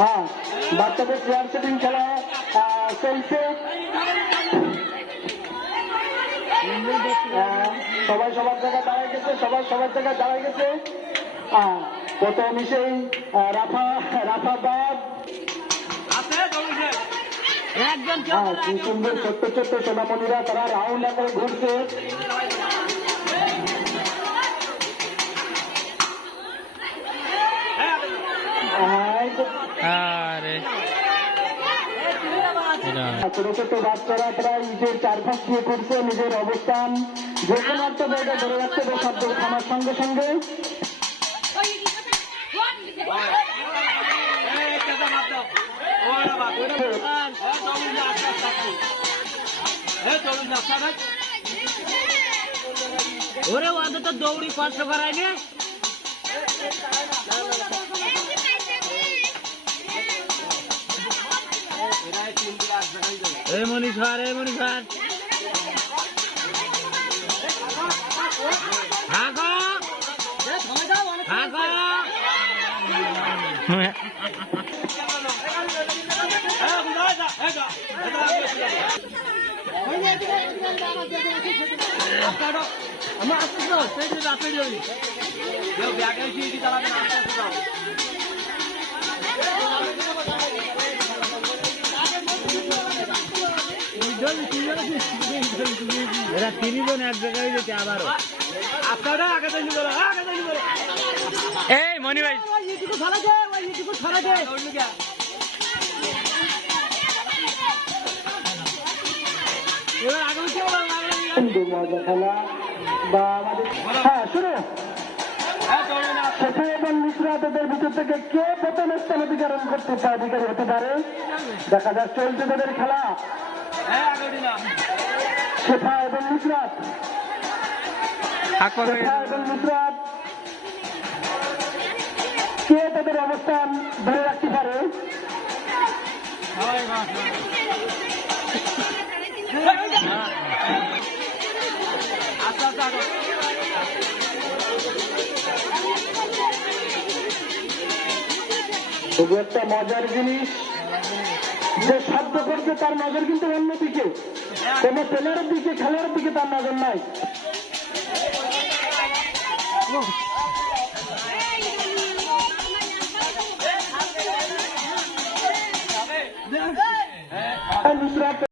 হ্যাঁ, বাচ্চাদের chair setting খেলা চলছে। সবাই সবার জায়গায় দাঁড়ায় গেছে, সবাই সবার জায়গায় দাঁড়ায় গেছে। প্রথম সেই রাফাবাদ কি সুন্দর ছোট্ট ছোট্ট সোনামণিরা তারা রাউন্ড করে ঘুরছে। ছোট ছোট বাচ্চারা তারা নিজের চারপাশ দিয়ে করছে নিজের অবস্থান, যে কোনো একটা জায়গায় ধরে রাখতে হবে শব্দ থামার সঙ্গে সঙ্গে। ওরে ওদের তো দৌড়ি কষ্ট করাইবে। এই মনীষার এরা তিনজন এক জায়গায় যেতে আবারও আপনারা আগে এই মনি ভাই খেলা বা আমাদের শুনো শেফা এবং নুসরাতের ভিতর থেকে কে প্রথম স্থান অধিকারী হতে পারে দেখা যাক। চলছে তাদের খেলা শেফা এবং নুসরাত কে তাদের অবস্থান ধরে রাখতে পারে। খুব একটা মজার জিনিস, যে শব্দ করছে তার নজর কিন্তু অন্যদিকে, কোন প্লেয়ারের দিকে খেলোয়াড়ের দিকে তার নজর নাই। নুসরাত